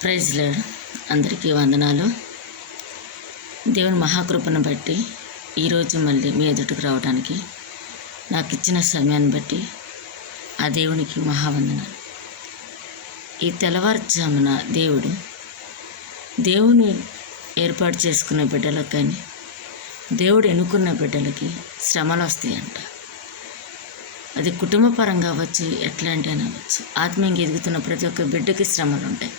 Praise lord. అందరికీ వందనాలు. దేవుని మహాకృపను బట్టి ఈరోజు మళ్ళీ మీ ఎదుటికి రావడానికి నాకు ఇచ్చిన సమయాన్ని బట్టి ఆ దేవునికి మహావందనాలు. ఈ తెల్లవారుజామున దేవుని ఏర్పాటు చేసుకున్న బిడ్డలకు కానీ దేవుడు ఎన్నుకున్న బిడ్డలకి శ్రమలు వస్తాయంట. అది కుటుంబ పరంగా అవ్వచ్చు, ఎట్లాంటి అని అవ్వచ్చు. ఆత్మీయంగా ఎదుగుతున్న ప్రతి ఒక్క బిడ్డకి శ్రమలు ఉంటాయి.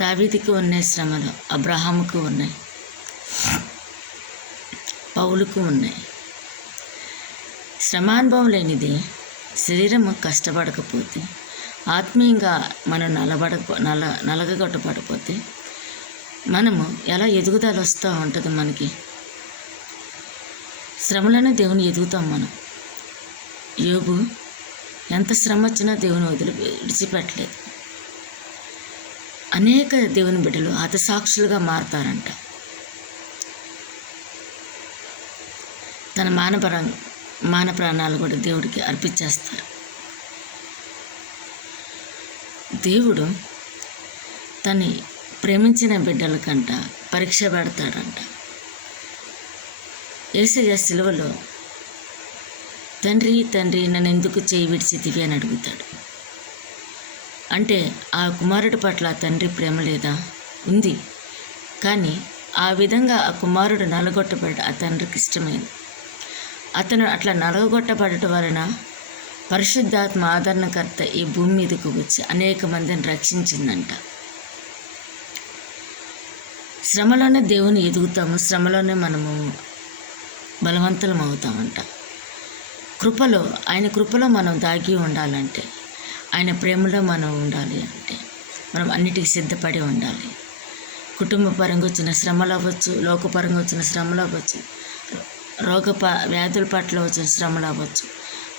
దావీదుకి ఉన్నాయి శ్రమలు, అబ్రహాముకు ఉన్నాయి, పౌలుకు ఉన్నాయి. శ్రమానుభవం లేనిది శరీరం కష్టపడకపోతే, ఆత్మీయంగా మనం నలగగొట్టబడిపోతే మనము ఎలా ఎదుగుదల వస్తూ ఉంటుంది. మనకి శ్రమలోనే దేవుని ఎదుగుతాం మనం. యోబు ఎంత శ్రమ వచ్చినా దేవుని విడిచిపెట్టలేదు. అనేక దేవుని బిడ్డలు హతసాక్షులుగా మారతారంట. తన మాన ప్రాణాలు కూడా దేవుడికి అర్పించేస్తారు. దేవుడు తను ప్రేమించిన బిడ్డల కంట పరీక్ష పెడతాడంట. యేసయ్య సిలువలో తండ్రి నన్ను ఎందుకు చేయి విడిచితివి అని అడుగుతాడు. అంటే ఆ కుమారుడి పట్ల తండ్రి ప్రేమ లేదా? ఉంది. కానీ ఆ విధంగా ఆ కుమారుడు నలగొట్టబడ్డ ఆ తండ్రికి ఇష్టమైంది. అతను అట్లా నలగొట్టబడటం వలన పరిశుద్ధాత్మ ఆదరణకర్త ఈ భూమి మీదకు వచ్చి అనేక మందిని రక్షించిందంట. శ్రమలోనే దేవుని ఎదుగుతాము, శ్రమలోనే మనము బలవంతులం అవుతామంట. ఆయన కృపలో మనం దాగి ఉండాలంటే, ఆయన ప్రేమలో మనం ఉండాలి అంటే మనం అన్నిటికీ సిద్ధపడి ఉండాలి. కుటుంబ పరంగా వచ్చిన శ్రమలు అవ్వచ్చు, లోకపరంగా వచ్చిన శ్రమలు అవ్వచ్చు, వ్యాధుల పట్ల వచ్చిన శ్రమలు అవ్వచ్చు,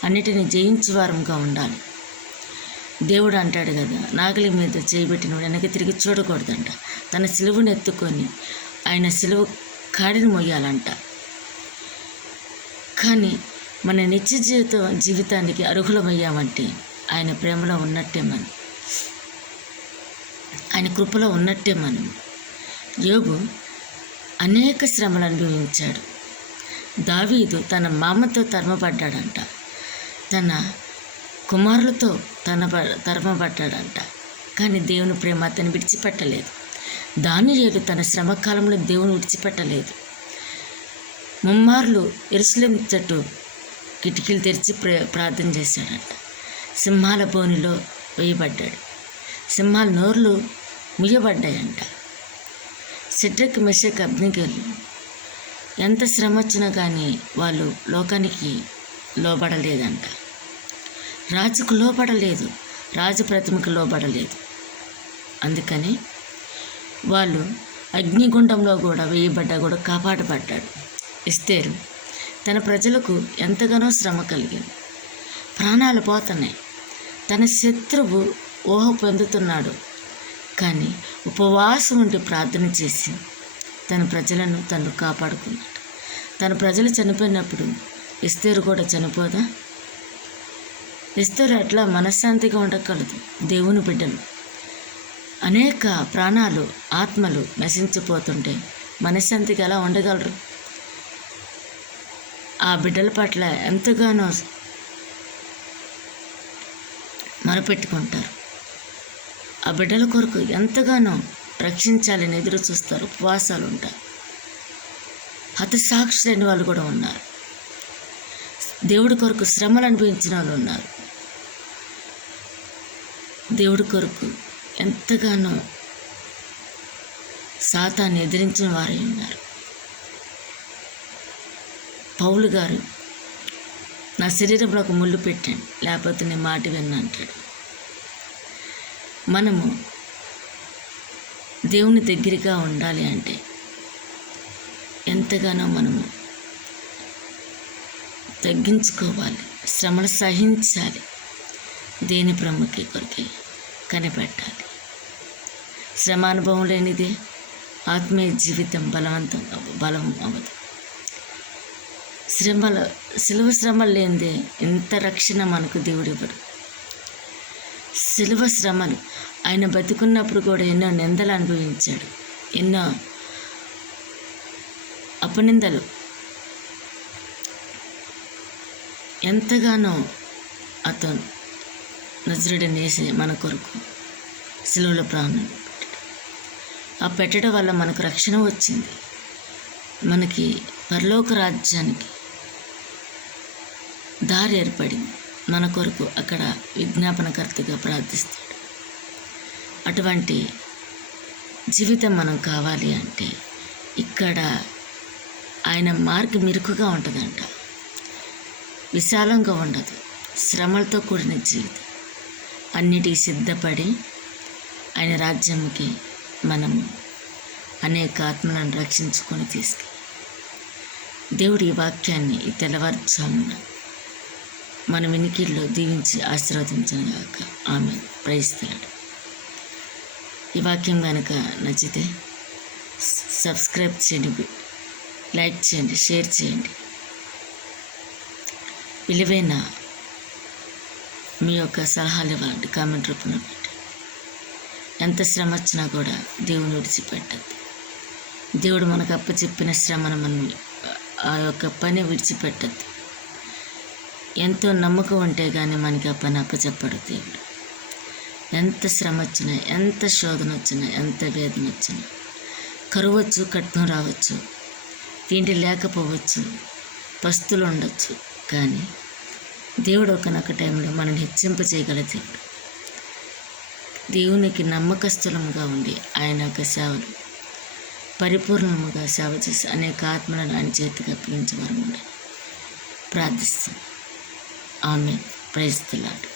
అన్నిటిని జయించే వారంగా ఉండాలి. దేవుడు అంటాడు కదా, నాగలి మీద చేయబెట్టిన వెనక్కి తిరిగి చూడకూడదంట. తన సిలువను ఎత్తుకొని ఆయన సిలువ కాడిని మొయ్యాలంట. కానీ మన నిత్య జీవితానికి అర్హులమయ్యామంటే ఆయన ప్రేమలో ఉన్నట్టే మనం, ఆయన కృపలో ఉన్నట్టే మనం. యోబు అనేక శ్రమలు అనుభవించాడు. దావీదు తన మామతో తరమబడ్డాడంట, తన కుమారులతో తరమబడ్డాడంట. కానీ దేవుని ప్రేమ అతను విడిచిపెట్టలేదు. దానియేలు తన శ్రమ కాలంలో దేవుని విడిచిపెట్టలేదు. ముమ్మార్లు యెరూషలేము చుట్టూ కిటికీలు తెరిచి ప్రార్థన చేశాడంట. సింహాల బోనిలో వేయబడ్డాడు. సింహాల నోర్లు ముయ్యబడ్డాయంట. షడ్రక్ మెషక్ అబ్దెనెగోలు ఎంత శ్రమ వచ్చినా కానీ వాళ్ళు లోకానికి లోబడలేదంట. రాజుకు లోబడలేదు, రాజు ప్రతిమకు లోబడలేదు. అందుకని వాళ్ళు అగ్నిగుండంలో కూడా వేయబడ్డా కూడా కాపాడబడ్డాడు. ఎస్తేరు తన ప్రజలకు ఎంతగానో శ్రమ కలిగింది, ప్రాణాలు పోతున్నాయి, తన శత్రువు ఊహ పొందుతున్నాడు. కానీ ఉపవాసం ఉండి ప్రార్థన చేసి తన ప్రజలను తను కాపాడుకున్నాడు. తన ప్రజలు చనిపోయినప్పుడు ఎస్తేరు కూడా చనిపోదా? ఎస్తేరు అట్లా మనశ్శాంతిగా ఉండగలదు. దేవుని బిడ్డలు అనేక ప్రాణాలు, ఆత్మలు నశించిపోతుంటే మనశ్శాంతిగా ఎలా ఉండగలరు? ఆ బిడ్డల పట్ల ఎంతగానో మొరపెట్టుకుంటారు. ఆ బిడ్డల కొరకు ఎంతగానో రక్షించాలని ఎదురు చూస్తారు, ఉపవాసాలు ఉంటారు. హతసాక్షులైన వాళ్ళు కూడా ఉన్నారు. దేవుడి కొరకు శ్రమలు అనుభవించిన వాళ్ళు ఉన్నారు. దేవుడి కొరకు ఎంతగానో సాతాన్ని ఎదిరించిన వారే ఉన్నారు. పౌలు గారు, నా శరీరంలో ఒక ముళ్ళు పెట్టండి, లేకపోతే నేను మాట విన్నా అంటాడు. మనము దేవుని దగ్గరగా ఉండాలి అంటే ఎంతగానో మనము తగ్గించుకోవాలి, శ్రమలు సహించాలి, దేని ప్రముఖి కొరకే కనిపెట్టాలి. శ్రమానుభవం లేనిదే ఆత్మీయ జీవితం బలం అవ్వదు. సిలువ శ్రమలు లేనిదే ఎంత రక్షణ మనకు దేవుడు ఇవ్వడు. సిలువ శ్రమలు ఆయన బతికున్నప్పుడు కూడా ఎన్నో నిందలు అనుభవించాడు, ఎన్నో అపనిందలు, ఎంతగానో అతను నజరుడైన యేసయ్య మన కొరకు సిలువలో ప్రాణం పెట్టాడు. ఆ పెట్టడం వల్ల మనకు రక్షణ వచ్చింది, మనకి పరలోక రాజ్యానికి దారి ఏర్పడింది. మన కొరకు అక్కడ విజ్ఞాపనకర్తగా ప్రార్థిస్తాడు. అటువంటి జీవితం మనం కావాలి అంటే ఇక్కడ ఆయన మార్గం ఇరుకుగా ఉంటుందంట, విశాలంగా ఉండదు, శ్రమలతో కూడిన జీవితం. అన్నిటికీ సిద్ధపడి ఆయన రాజ్యంకి మనము అనేక ఆత్మలను రక్షించుకొని తీసుకెళ్ళి దేవుడి ఈ వాక్యాన్ని ఈ తెల్లవారుజామున మన వినికిడిలో దీవించి ఆశీర్వదించనుగాక. ఆమేన్. Praise the lord. ఈ వాక్యం కనుక నచ్చితే సబ్స్క్రైబ్ చేయండి, లైక్ చేయండి, షేర్ చేయండి. విలువైన మీ యొక్క సలహాలు ఇవ్వండి, కామెంట్ రూపంలో పెట్టండి. ఎంత శ్రమ వచ్చినా కూడా దేవుని విడిచిపెట్టద్దు. దేవుడు మనకు అప్పచెప్పిన శ్రమను మనం ఆ యొక్క పని విడిచిపెట్టద్దు. ఎంతో నమ్మకం ఉంటే కానీ మనకి ఆ పని అప్పచెప్పడు దేవుడు. ఎంత శ్రమ వచ్చినా, ఎంత శోధన వచ్చినా, ఎంత వేదన వచ్చినా, కరువు వచ్చు, కట్నం రావచ్చు, తిండి లేకపోవచ్చు, పస్తులు ఉండొచ్చు, కానీ దేవుడు ఒకనొక టైంలో మనల్ని హెచ్చింప చేయగల దేవుడు. దేవునికి నమ్మకస్తులముగా ఉండి ఆయన యొక్క సేవలు పరిపూర్ణముగా సేవ చేసి అనేక ఆత్మలను ఆయన చేతికి అప్పగించేవారు ఉండాలి. ప్రార్థిస్తాం. ఆమేన్. Praise the lord.